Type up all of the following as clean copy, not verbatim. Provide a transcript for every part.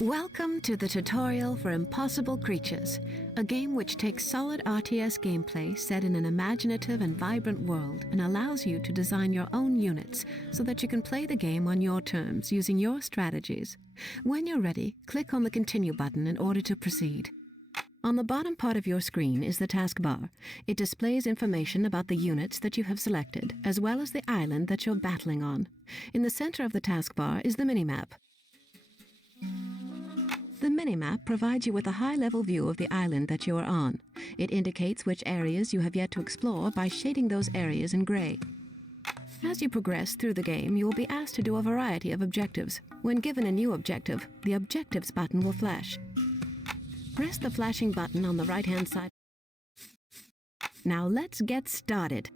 Welcome to the tutorial for Impossible Creatures, a game which takes solid RTS gameplay set in an imaginative and vibrant world and allows you to design your own units so that you can play the game on your terms using your strategies. When you're ready, click on the Continue button in order to proceed. On the bottom part of your screen is the taskbar. It displays information about the units that you have selected, as well as the island that you're battling on. In the center of the taskbar is the minimap. The minimap provides you with a high-level view of the island that you are on. It indicates which areas you have yet to explore by shading those areas in gray. As you progress through the game, you will be asked to do a variety of objectives. When given a new objective, the Objectives button will flash. Press the flashing button on the right-hand side. Now let's get started.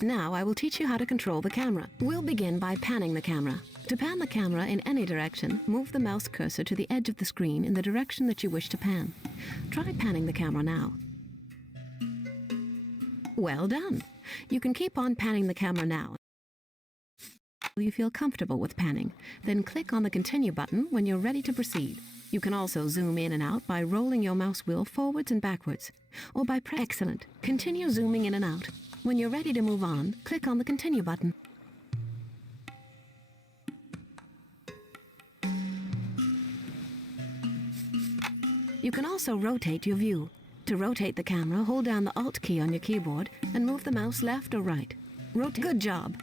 Now I will teach you how to control the camera. We'll begin by panning the camera. To pan the camera in any direction, move the mouse cursor to the edge of the screen in the direction that you wish to pan. Try panning the camera now. Well done. You can keep on panning the camera now until you feel comfortable with panning. Then click on the Continue button when you're ready to proceed. You can also zoom in and out by rolling your mouse wheel forwards and backwards, or by pressing. Excellent. Continue zooming in and out. When you're ready to move on, click on the Continue button. You can also rotate your view. To rotate the camera, hold down the Alt key on your keyboard and move the mouse left or right. Good job!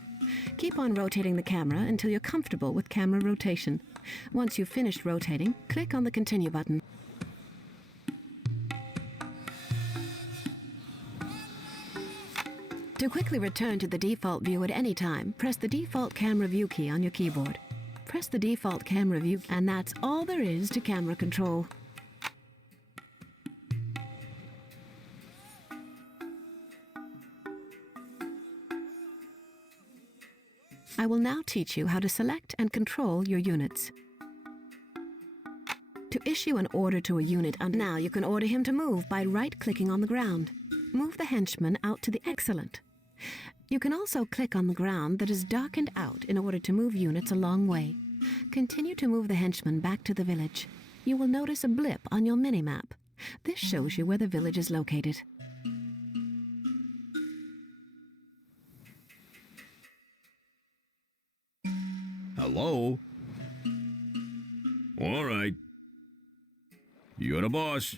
Keep on rotating the camera until you're comfortable with camera rotation. Once you've finished rotating, click on the Continue button. To quickly return to the default view at any time, press the default camera view key on your keyboard. Press the default camera view, and that's all there is to camera control. I will now teach you how to select and control your units. To issue an order to a unit, now you can order him to move by right-clicking on the ground. Move the henchman out to the Excellent. You can also click on the ground that is darkened out in order to move units a long way. Continue to move the henchman back to the village. You will notice a blip on your minimap. This shows you where the village is located. Hello? All right. You're the boss.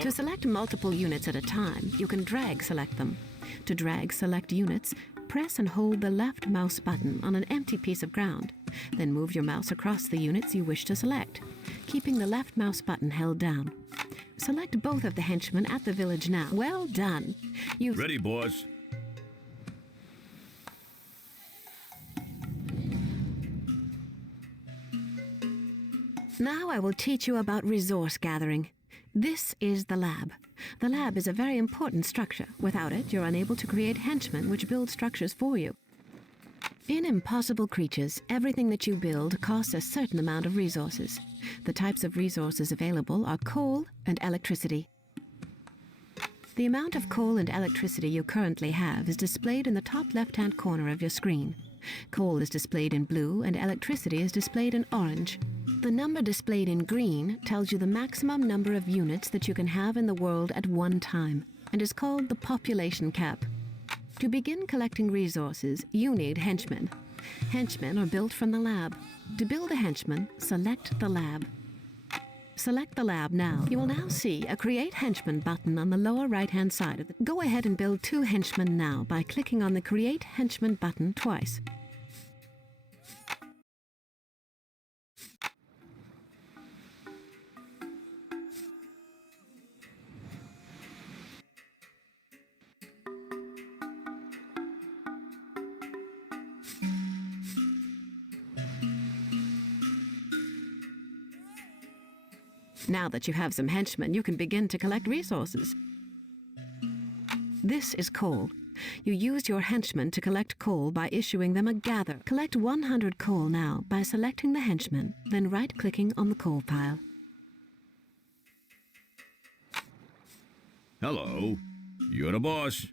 To select multiple units at a time, you can drag select them. To drag select units, press and hold the left mouse button on an empty piece of ground. Then move your mouse across the units you wish to select, keeping the left mouse button held down. Select both of the henchmen at the village now. Well done. Ready, boss. Now I will teach you about resource gathering. This is the lab. The lab is a very important structure. Without it, you're unable to create henchmen which build structures for you. In Impossible Creatures, everything that you build costs a certain amount of resources. The types of resources available are coal and electricity. The amount of coal and electricity you currently have is displayed in the top left-hand corner of your screen. Coal is displayed in blue and electricity is displayed in orange. The number displayed in green tells you the maximum number of units that you can have in the world at one time, and is called the population cap. To begin collecting resources, you need henchmen. Henchmen are built from the lab. To build a henchman, select the lab. Select the lab now. You will now see a Create Henchman button on the lower right-hand side of the... Go ahead and build 2 henchmen now by clicking on the Create Henchman button twice. Now that you have some henchmen, you can begin to collect resources. This is coal. You used your henchmen to collect coal by issuing them a gather. Collect 100 coal now by selecting the henchman, then right-clicking on the coal pile. Hello. You're the boss.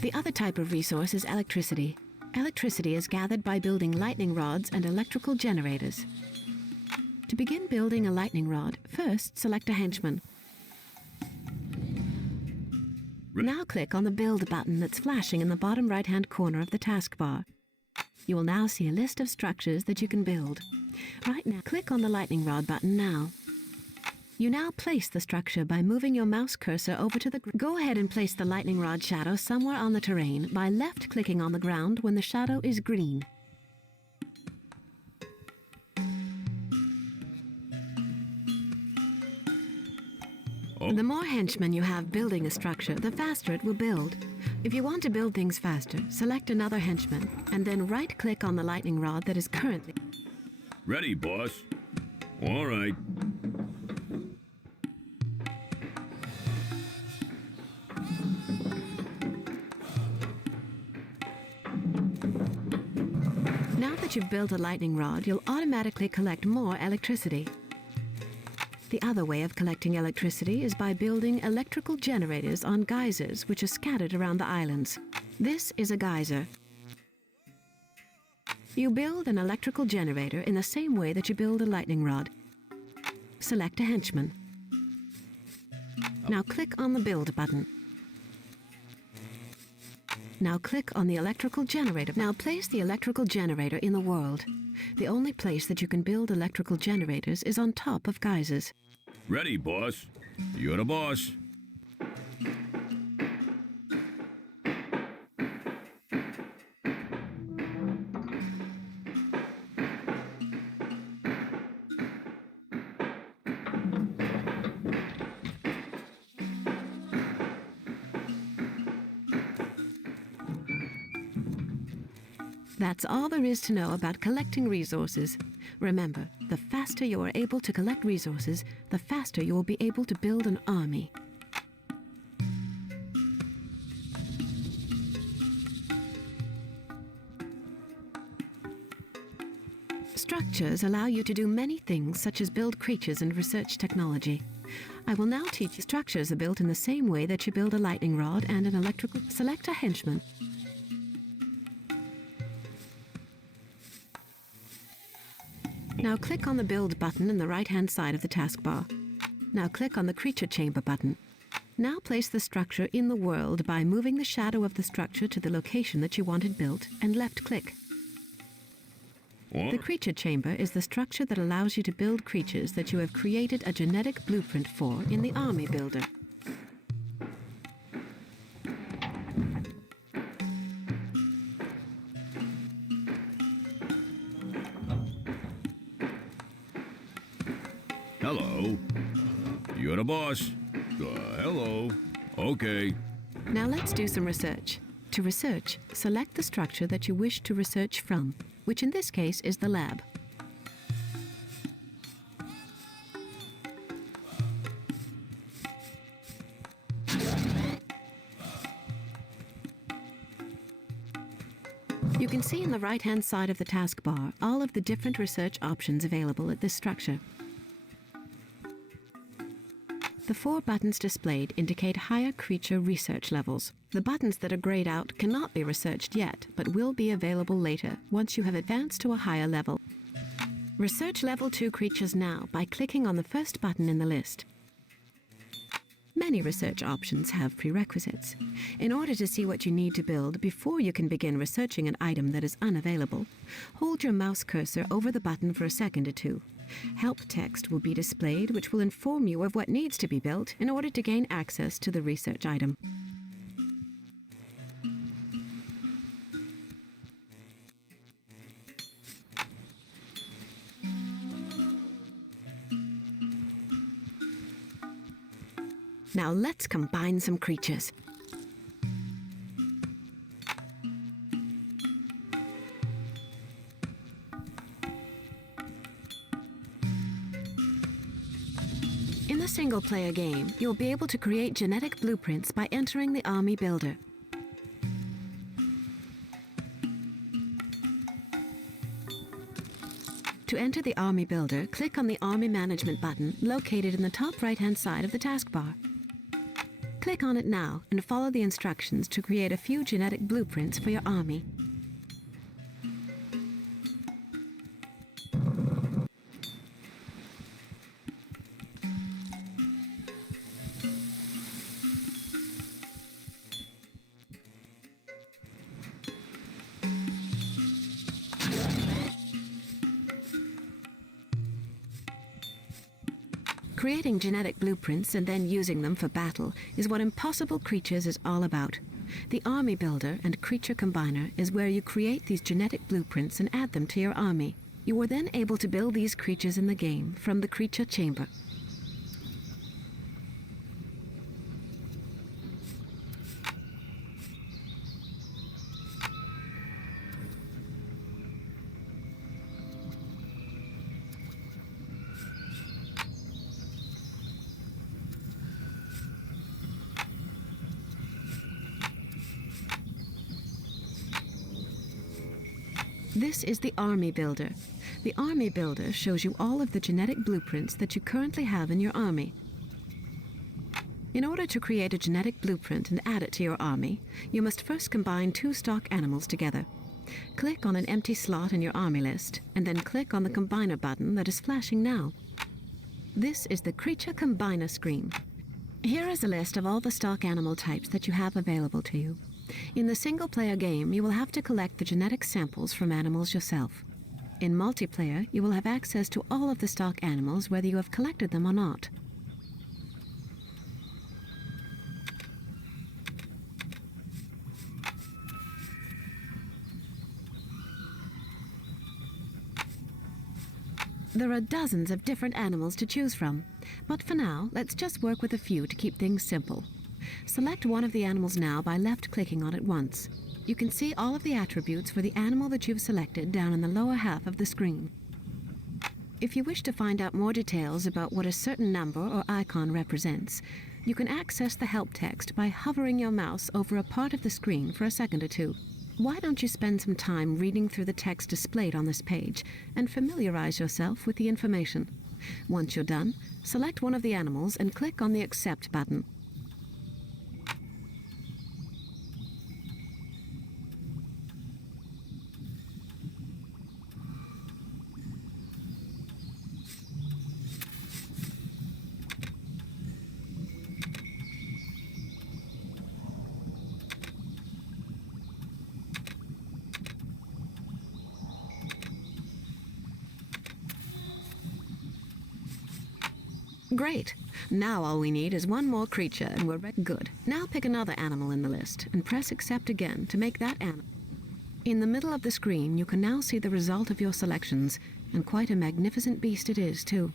The other type of resource is electricity. Electricity is gathered by building lightning rods and electrical generators. To begin building a lightning rod, first select a henchman. Now click on the Build button that's flashing in the bottom right-hand corner of the taskbar. You will now see a list of structures that you can build. Right now, click on the lightning rod button now. You now place the structure by moving your mouse cursor over to the ground. Go ahead and place the lightning rod shadow somewhere on the terrain by left-clicking on the ground when the shadow is green. The more henchmen you have building a structure, the faster it will build. If you want to build things faster, select another henchman and then right-click on the lightning rod that is currently... Ready, boss. All right. Now that you've built a lightning rod, you'll automatically collect more electricity. The other way of collecting electricity is by building electrical generators on geysers which are scattered around the islands. This is a geyser. You build an electrical generator in the same way that you build a lightning rod. Select a henchman. Now click on the Build button. Now click on the electrical generator. Now place the electrical generator in the world. The only place that you can build electrical generators is on top of geysers. Ready, boss. You're the boss. That's all there is to know about collecting resources. Remember, the faster you are able to collect resources, the faster you will be able to build an army. Structures allow you to do many things such as build creatures and research technology. I will now teach you. Structures are built in the same way that you build a lightning rod and an electrical... Select a henchman. Now click on the Build button in the right-hand side of the taskbar. Now click on the Creature Chamber button. Now place the structure in the world by moving the shadow of the structure to the location that you want it built and left-click. The Creature Chamber is the structure that allows you to build creatures that you have created a genetic blueprint for in the Army Builder. Hello. You're the boss. Hello. Okay. Now let's do some research. To research, select the structure that you wish to research from, which in this case is the lab. You can see in the right-hand side of the taskbar all of the different research options available at this structure. The 4 buttons displayed indicate higher creature research levels. The buttons that are grayed out cannot be researched yet, but will be available later once you have advanced to a higher level. Research Level 2 creatures now by clicking on the first button in the list. Many research options have prerequisites. In order to see what you need to build before you can begin researching an item that is unavailable, hold your mouse cursor over the button for a second or two. Help text will be displayed, which will inform you of what needs to be built in order to gain access to the research item. Now let's combine some creatures. In the single-player game, you'll be able to create genetic blueprints by entering the Army Builder. To enter the Army Builder, click on the Army Management button located in the top right-hand side of the taskbar. Click on it now and follow the instructions to create a few genetic blueprints for your army. Creating genetic blueprints and then using them for battle is what Impossible Creatures is all about. The Army Builder and Creature Combiner is where you create these genetic blueprints and add them to your army. You are then able to build these creatures in the game from the Creature Chamber. This is the Army Builder. The Army Builder shows you all of the genetic blueprints that you currently have in your army. In order to create a genetic blueprint and add it to your army, you must first combine two stock animals together. Click on an empty slot in your army list, and then click on the Combiner button that is flashing now. This is the Creature Combiner screen. Here is a list of all the stock animal types that you have available to you. In the single-player game, you will have to collect the genetic samples from animals yourself. In multiplayer, you will have access to all of the stock animals whether you have collected them or not. There are dozens of different animals to choose from, but for now, let's just work with a few to keep things simple. Select one of the animals now by left-clicking on it once. You can see all of the attributes for the animal that you've selected down in the lower half of the screen. If you wish to find out more details about what a certain number or icon represents, you can access the help text by hovering your mouse over a part of the screen for a second or two. Why don't you spend some time reading through the text displayed on this page and familiarize yourself with the information? Once you're done, select one of the animals and click on the Accept button. Great! Now all we need is one more creature and we're ready. Good. Now pick another animal in the list and press Accept again to make that animal. In the middle of the screen, you can now see the result of your selections, and quite a magnificent beast it is, too.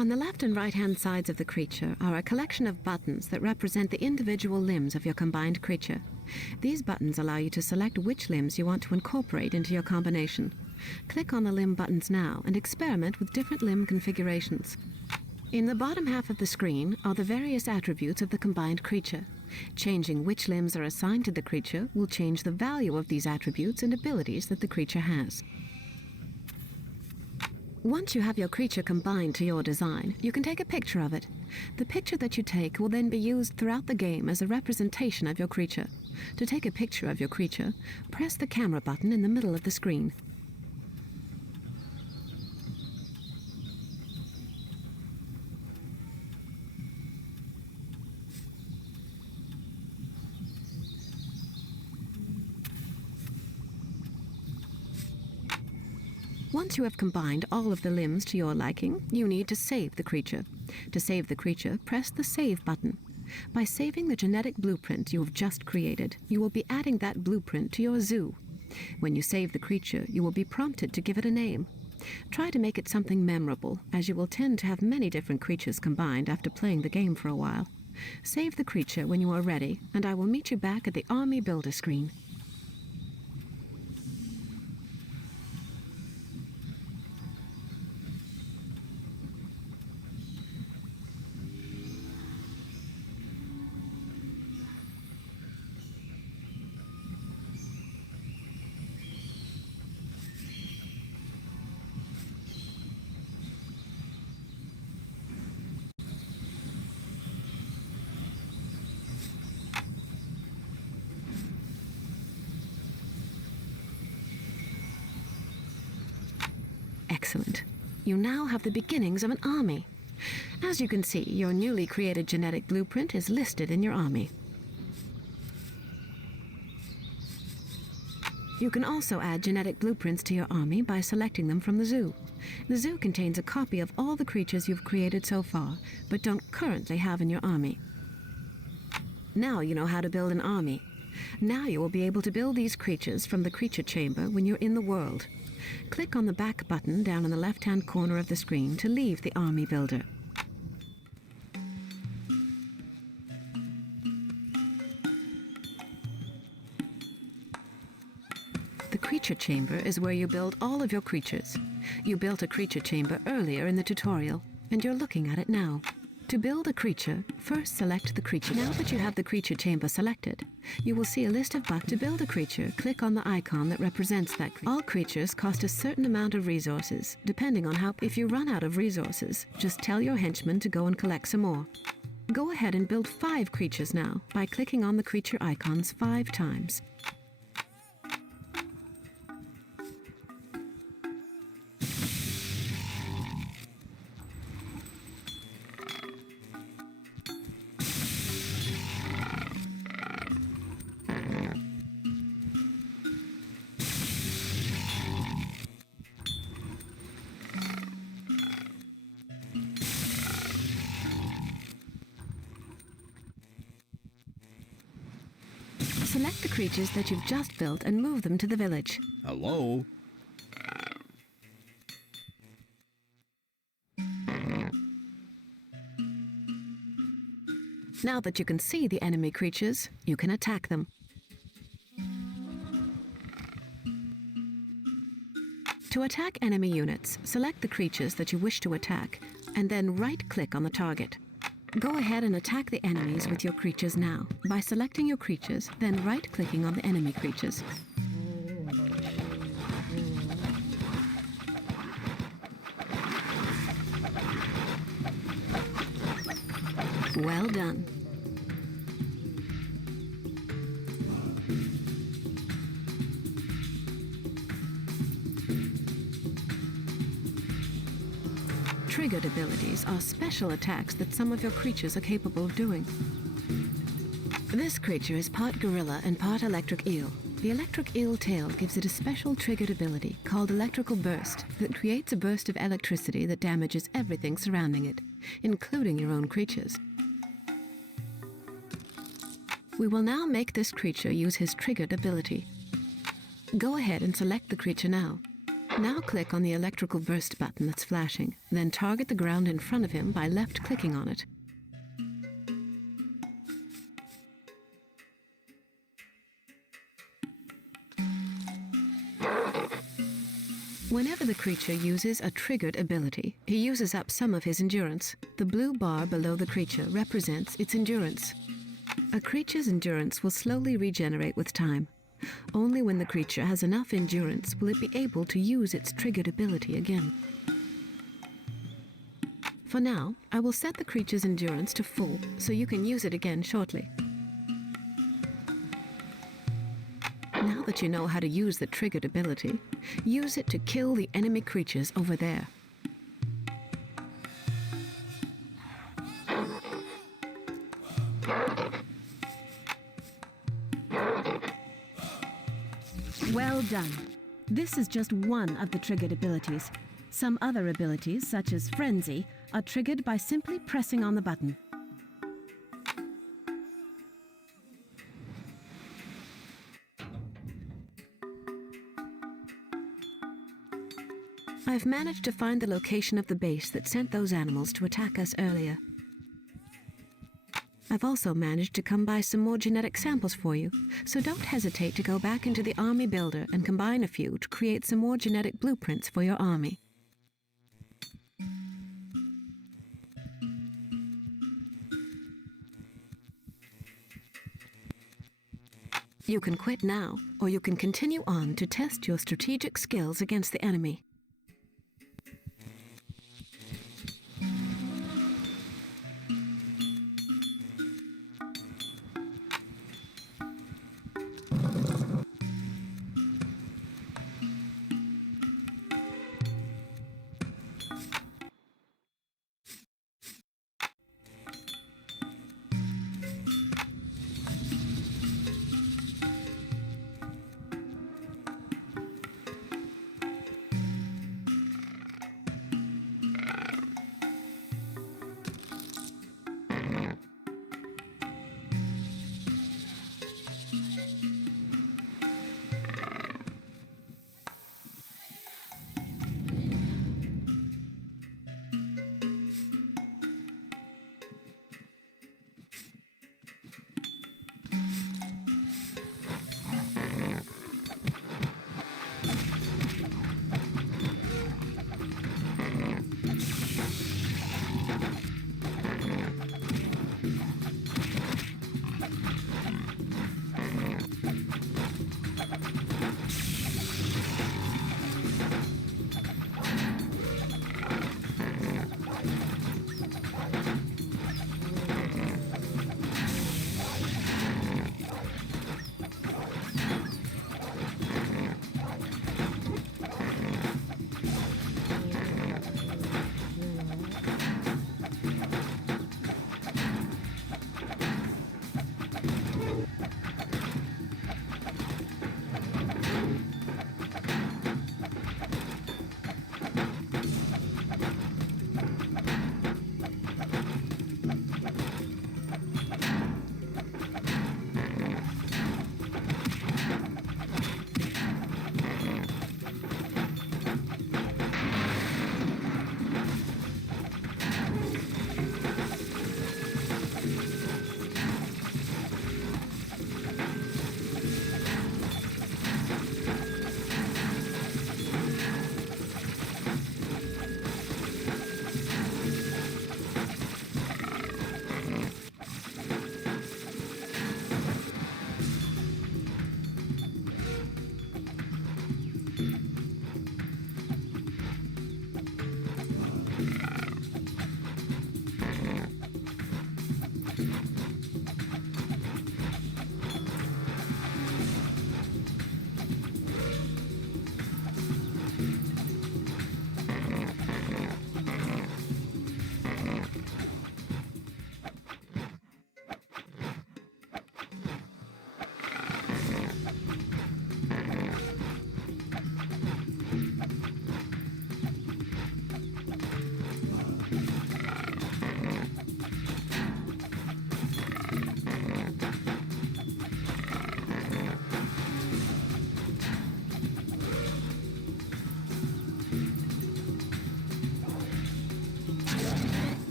On the left and right-hand sides of the creature are a collection of buttons that represent the individual limbs of your combined creature. These buttons allow you to select which limbs you want to incorporate into your combination. Click on the limb buttons now and experiment with different limb configurations. In the bottom half of the screen are the various attributes of the combined creature. Changing which limbs are assigned to the creature will change the value of these attributes and abilities that the creature has. Once you have your creature combined to your design, you can take a picture of it. The picture that you take will then be used throughout the game as a representation of your creature. To take a picture of your creature, press the camera button in the middle of the screen. Once you have combined all of the limbs to your liking, you need to save the creature. To save the creature, press the Save button. By saving the genetic blueprint you have just created, you will be adding that blueprint to your zoo. When you save the creature, you will be prompted to give it a name. Try to make it something memorable, as you will tend to have many different creatures combined after playing the game for a while. Save the creature when you are ready, and I will meet you back at the Army Builder screen. Excellent. You now have the beginnings of an army. As you can see, your newly created genetic blueprint is listed in your army. You can also add genetic blueprints to your army by selecting them from the zoo. The zoo contains a copy of all the creatures you've created so far, but don't currently have in your army. Now you know how to build an army. Now you will be able to build these creatures from the creature chamber when you're in the world. Click on the back button down in the left-hand corner of the screen to leave the Army Builder. The creature chamber is where you build all of your creatures. You built a creature chamber earlier in the tutorial, and you're looking at it now. To build a creature, first select the creature. Now that you have the creature chamber selected, you will see a list of buttons. To build a creature, click on the icon that represents that creature. All creatures cost a certain amount of resources, depending on how... If you run out of resources, just tell your henchmen to go and collect some more. Go ahead and build 5 creatures now by clicking on the creature icons 5 times. Select the creatures that you've just built and move them to the village. Hello? Now that you can see the enemy creatures, you can attack them. To attack enemy units, select the creatures that you wish to attack, and then right-click on the target. Go ahead and attack the enemies with your creatures now, by selecting your creatures, then right-clicking on the enemy creatures. Well done. Triggered abilities are special attacks that some of your creatures are capable of doing. This creature is part gorilla and part electric eel. The electric eel tail gives it a special triggered ability called Electrical Burst that creates a burst of electricity that damages everything surrounding it, including your own creatures. We will now make this creature use his triggered ability. Go ahead and select the creature now. Now click on the electrical burst button that's flashing, then target the ground in front of him by left-clicking on it. Whenever the creature uses a triggered ability, he uses up some of his endurance. The blue bar below the creature represents its endurance. A creature's endurance will slowly regenerate with time. Only when the creature has enough endurance will it be able to use its triggered ability again. For now, I will set the creature's endurance to full so you can use it again shortly. Now that you know how to use the triggered ability, use it to kill the enemy creatures over there. Well done. This is just one of the triggered abilities. Some other abilities, such as Frenzy, are triggered by simply pressing on the button. I've managed to find the location of the base that sent those animals to attack us earlier. I've also managed to come by some more genetic samples for you, so don't hesitate to go back into the army builder and combine a few to create some more genetic blueprints for your army. You can quit now, or you can continue on to test your strategic skills against the enemy.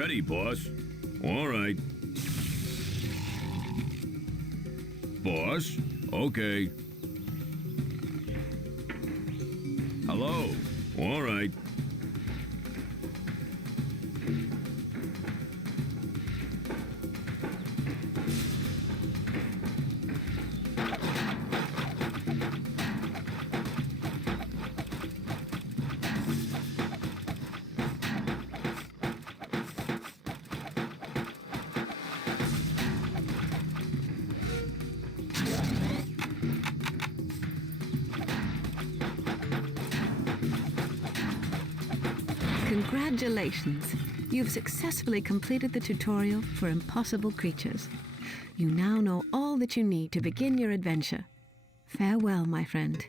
Ready, boss. All right. Boss? Okay. Hello? All right. Congratulations! You've successfully completed the tutorial for impossible creatures. You now know all that you need to begin your adventure. Farewell, my friend.